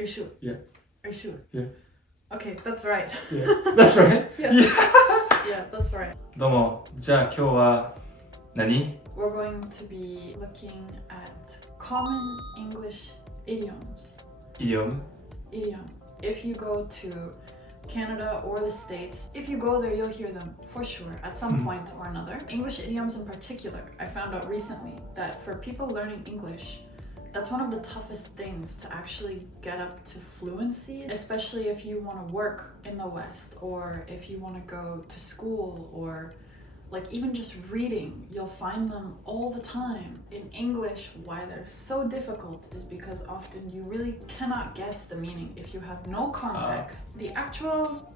Are you sure? Yeah. Are you sure? Yeah. Okay, that's right. Yeah. That's right. Yeah. Yeah. Yeah, that's right. どうも。じゃあ今日は何？ We're going to be looking at common English idioms. Idiom? Idiom. If you go to Canada or the States, if you go there, you'll hear them for sure at some point or another. English idioms in particular, I found out recently that for people learning English, that's one of the toughest things to actually get up to fluency, especially if you want to work in the West or if you want to go to school or like even just reading, you'll find them all the time. In English, why they're so difficult is because often you really cannot guess the meaning if you have no context. The actual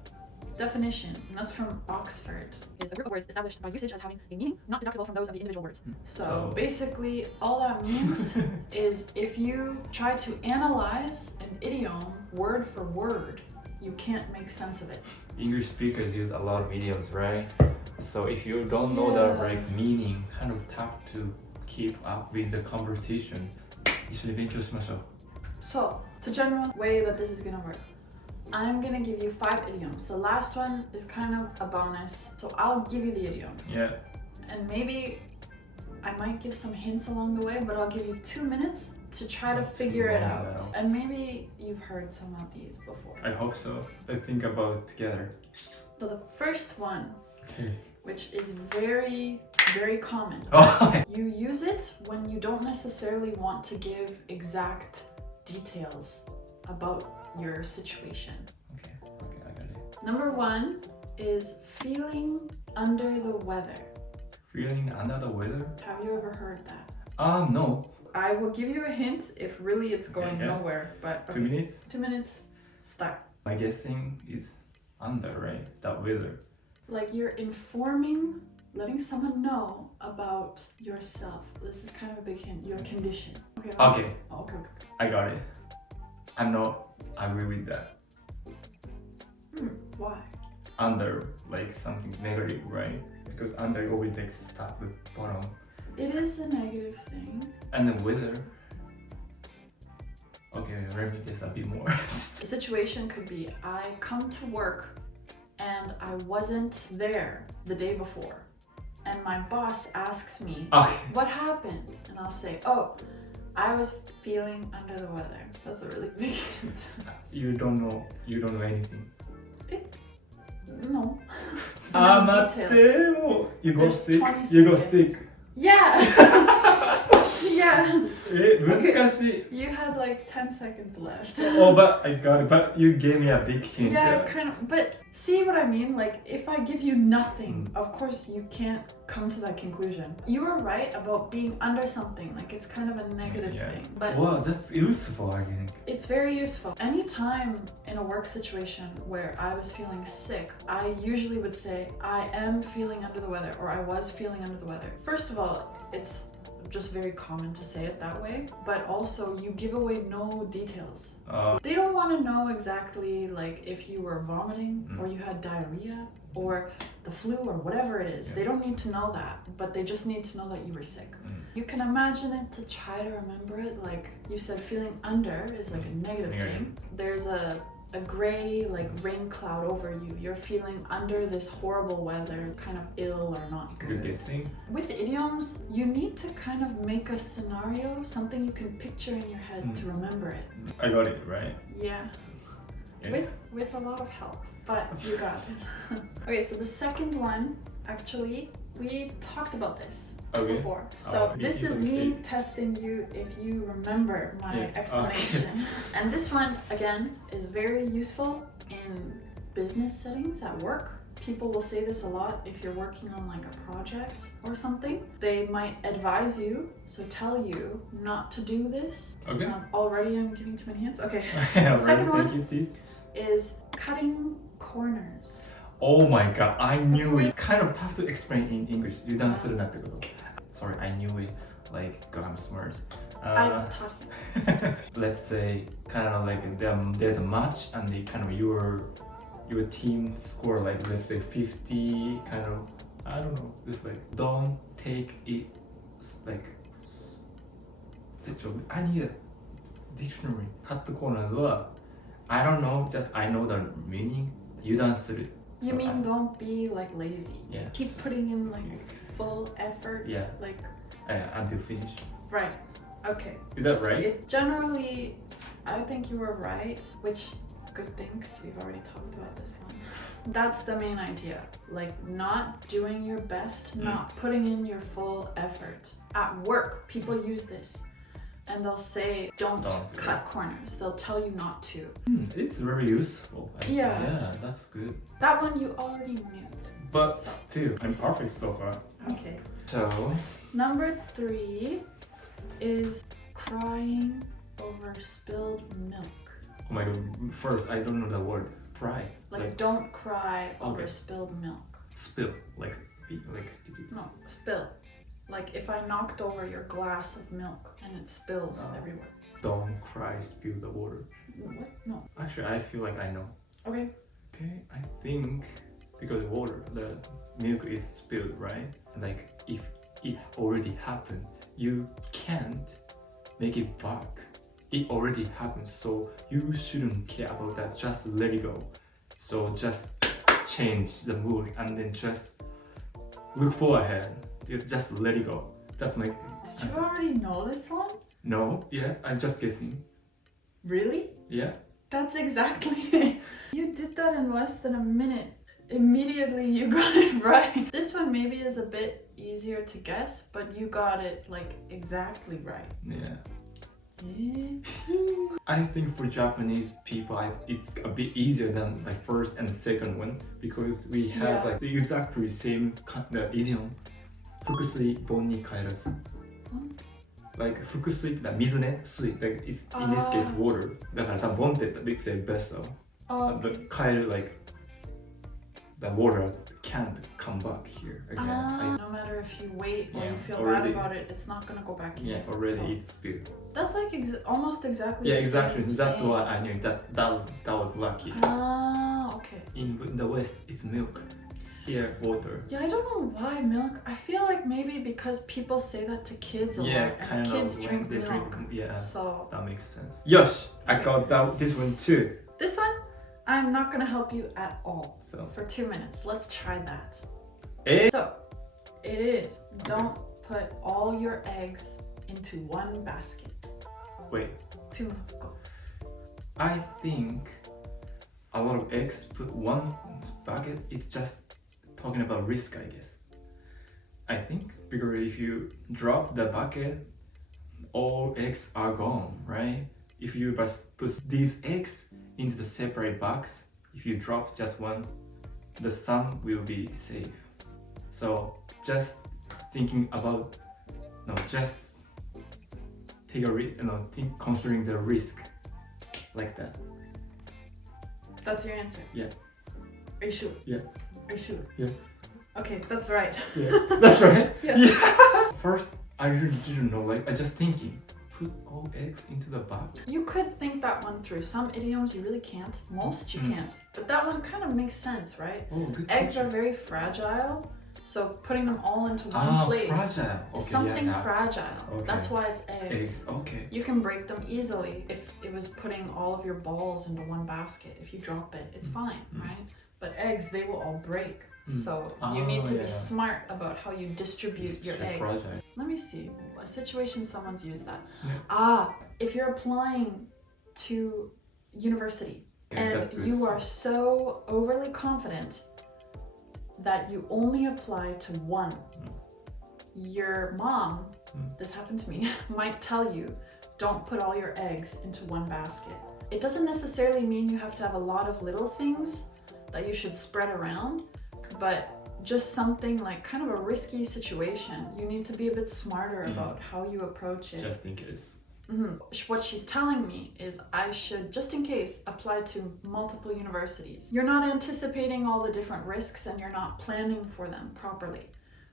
definition, and that's from Oxford, is a group of words established by usage as having a meaning not deductible from those of the individual words. So basically, all that means is if you try to analyze an idiom word for word, you can't make sense of it. English speakers use a lot of idioms, right? So if you don't know the right meaning, kind of tough to keep up with the conversation. 一緒に勉強しましょう。 So, the general way that this is gonna work, I'm gonna give you 5 idioms. The last one is kind of a bonus, so I'll give you the idiom. Yeah. And maybe I might give some hints along the way, but I'll give you 2 minutes to try to figure it out. And maybe you've heard some of these before. I hope so. Let's think about it together. So the first one, Okay. which is very, very common. Oh. You use it when you don't necessarily want to give exact details about your situation. Okay, I got it. Number 1 is feeling under the weather. Feeling under the weather? Have you ever heard that? No. I will give you a hint if really it's going Okay. nowhere, but 2 minutes? 2 minutes, start. My guessing is under, right? That weather. Like you're informing, letting someone know about yourself. This is kind of a big hint, your condition. Okay. Okay, Okay. I got it. I'm not agree with that. Why? Under, like something negative, right? Because under always like start with bottom. It is a negative thing. And the weather. Okay, let me guess a bit more. The situation could be I come to work and I wasn't there the day before. And my boss asks me, Okay. what happened? And I'll say, oh, I was feeling under the weather. That's a really big hint. You don't know anything. No. Ah, No 待って details. もう You go There's sick. 20 You go seconds. sick. Yeah! Yeah! 難しい You had like 10 seconds left. Oh, but I got it. But you gave me a big hint. Yeah, kind of. But see what I mean? Like, if I give you nothing, of course you can't come to that conclusion. You were right about being under something. Like, it's kind of a negative thing. But Wow, that's useful, I think. it's very useful. Anytime in a work situation where I was feeling sick, I usually would say, I am feeling under the weather, or I was feeling under the weather. First of all, it's just very common to say it that way, but also you give away no details. They don't want to know exactly like if you were vomiting or you had diarrhea or the flu or whatever it is. They don't need to know that, but they just need to know that you were sick. You can imagine it to try to remember it. Like you said, feeling under is like a negative thing. There's a gray like rain cloud over you. You're feeling under this horrible weather, kind of ill or not good. Good guessing. With idioms, you need to kind of make a scenario, something you can picture in your head to remember it. I got it, right? Yeah. With a lot of help, but you got it. Okay, so the second one, actually, we talked about this before. So this is me testing you if you remember my explanation. And this one, again, is very useful in business settings at work. People will say this a lot if you're working on like a project or something. They might advise you, so tell you not to do this. Okay. Already I'm giving too many hints. Okay, so the second one you, is cutting corners. Oh my god, I knew it. Kind of tough to explain in English. 油断するなってこと. Sorry, I knew it. Like, God, I'm smart. I taught you. Let's say, kind of like there's a match and they kind of your team score like let's say 50. Kind of, I don't know. Just like don't take it like. I need a dictionary. Cut the corners は I don't know, just I know the meaning. 유단스를. You So mean don't be like lazy. Yeah. Keep putting in like full effort. Yeah. Like until finish. right. Okay. Is that right? Generally, I think you were right, which good thing because we've already talked about this one. That's the main idea. Like not doing your best, not putting in your full effort. At work, people use this. And they'll say, don't cut corners. They'll tell you not to. It's very useful. Yeah. Yeah, that's good. That one you already knew. But still, I'm perfect so far. Okay. So, Number 3 is crying over spilled milk. oh my god, first, I don't know the word. Cry. Like don't cry over Okay. spilled milk. Spill. Like. No, spill. Like if I knocked over your glass of milk and it spills everywhere. Don't cry, spill the water. What? No. Actually, I feel like I know. Okay. Okay, I think because the milk is spilled, right? Like if it already happened, you can't make it back. It already happened, so you shouldn't care about that. Just let it go. So just change the mood and then just look forward ahead. You just let it go. That's my. Did you already know this one? No, yeah, I'm just guessing. Really? Yeah. That's exactly it. You did that in less than a minute. Immediately you got it right. This one maybe is a bit easier to guess, but you got it like exactly right. Yeah. Yeah. I think for Japanese people, it's a bit easier than like first and second one because we have like the exactly same the idiom. 腹水盆に帰らず. Like 腹水 that 水ね水 like it's in this case water. だから多分盆って it's a vessel. But 帰る like the water can't come back here again. No matter if you wait or you feel already, bad about it, it's not gonna go back in. Yeah, already it's spilled. That's like almost exactly Yeah, the exactly. same That's saying. why I knew that was lucky. Okay. In the West, it's milk. Here, water. Yeah, I don't know why milk. I feel like maybe because people say that to kids a lot. And kids drink milk. Yeah, so that makes sense. Yosh, I got this one too. This one, I'm not gonna help you at all. So for 2 minutes, let's try that. Eh? So it is, don't put all your eggs into one basket. Wait. 2 minutes, go. I think a lot of eggs put one bucket. It's just talking about risk, I guess. I think because if you drop the bucket, all eggs are gone, right? If you just put these eggs into the separate box, if you drop just one, the sum will be safe. So just thinking about, just take a risk, considering the risk like that. That's your answer? Yeah. Are you sure? Yeah. Are you sure? Yeah. Okay, that's right. Yeah, that's right. Yeah. First, I really didn't know. Like, I just thinking, put all eggs into the box. You could think that one through. Some idioms you really can't. Most you can't. But that one kind of makes sense, right? Oh, good. Eggs are very fragile, so putting them all into one place fragile. is Okay, something yeah. fragile. Okay. That's why it's eggs. Eggs. Okay. You can break them easily if it was putting all of your balls into one basket. If you drop it, it's fine, right? But eggs, they will all break. So you need to be smart about how you distribute your eggs. Fragile. Let me see a situation someone's used that. Yeah. If you're applying to university and good. you are so overly confident that you only apply to one, your mom, this happened to me, might tell you, don't put all your eggs into one basket. It doesn't necessarily mean you have to have a lot of little things that you should spread around, but just something like kind of a risky situation. You need to be a bit smarter about how you approach it. Just in case. What she's telling me is I should, just in case, apply to multiple universities. You're not anticipating all the different risks and you're not planning for them properly.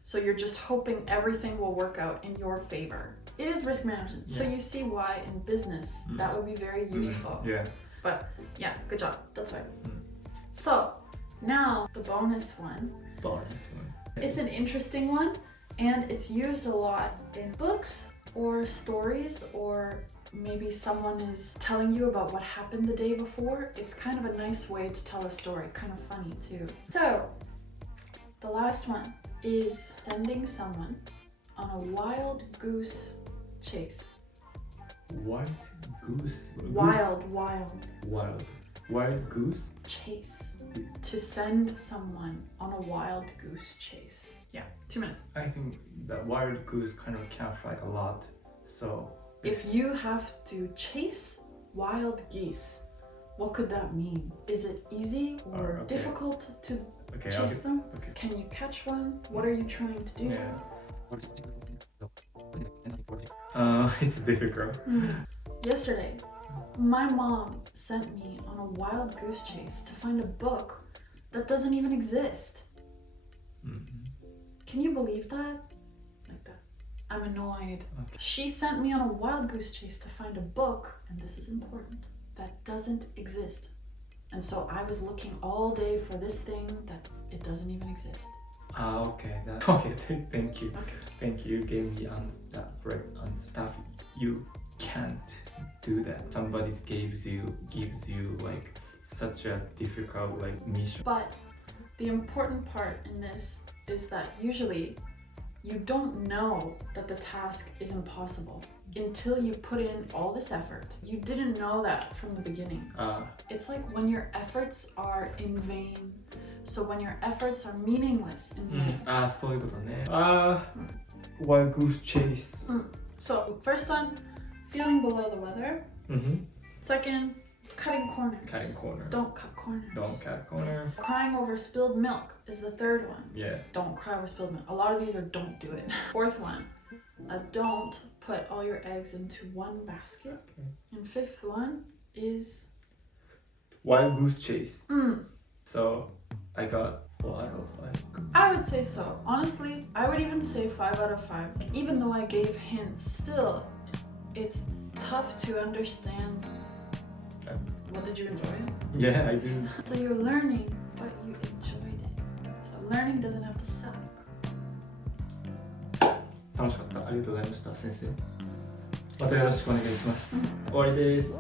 So you're just hoping everything will work out in your favor. It is risk management. So you see why in business that would be very useful. Yeah. But yeah, good job. That's right. So now the bonus one. It's an interesting one and it's used a lot in books or stories or maybe someone is telling you about what happened the day before, it's kind of a nice way to tell a story, kind of funny too. So, the last one is sending someone on a wild goose chase. Wild goose? Wild goose? Chase. To send someone on a wild goose chase. Yeah, 2 minutes. I think that wild goose kind of can fly a lot, so... If you have to chase wild geese, what could that mean? Is it easy or difficult to chase them? Okay. Can you catch one? What are you trying to do? Yeah. It's difficult. Yesterday, my mom sent me on a wild goose chase to find a book that doesn't even exist. Can you believe that? Like that. I'm annoyed. Okay. She sent me on a wild goose chase to find a book, and this is important, that doesn't exist. And so I was looking all day for this thing that it doesn't even exist. Okay. Okay, thank you. Okay. Thank you. You gave me that right answer. You can't do that. Somebody gives you like such a difficult like mission. But the important part in this is that usually you don't know that the task is impossible until you put in all this effort. You didn't know that from the beginning. It's like when your efforts are in vain. So when your efforts are meaningless in vain. そういうことね。Wild goose chase. So first one, feeling below the weather. Second, cutting corners. Cutting corner. Don't cut corners. Don't cut corner. Crying over spilled milk is the third one. Yeah. Don't cry over spilled milk. A lot of these are don't do it. Fourth one, don't put all your eggs into one basket. Okay. And fifth one is Wild goose chase. So I got 4 out of 5. I would say so. Honestly, I would even say 5 out of 5. Even though I gave hints, still, it's tough to understand. What did you enjoy? Yeah, I do. So you're learning, but you enjoyed it. So learning doesn't have to suck. 楽しかった。ありがとうございました、先生。またよろしくお願いします。終わりです。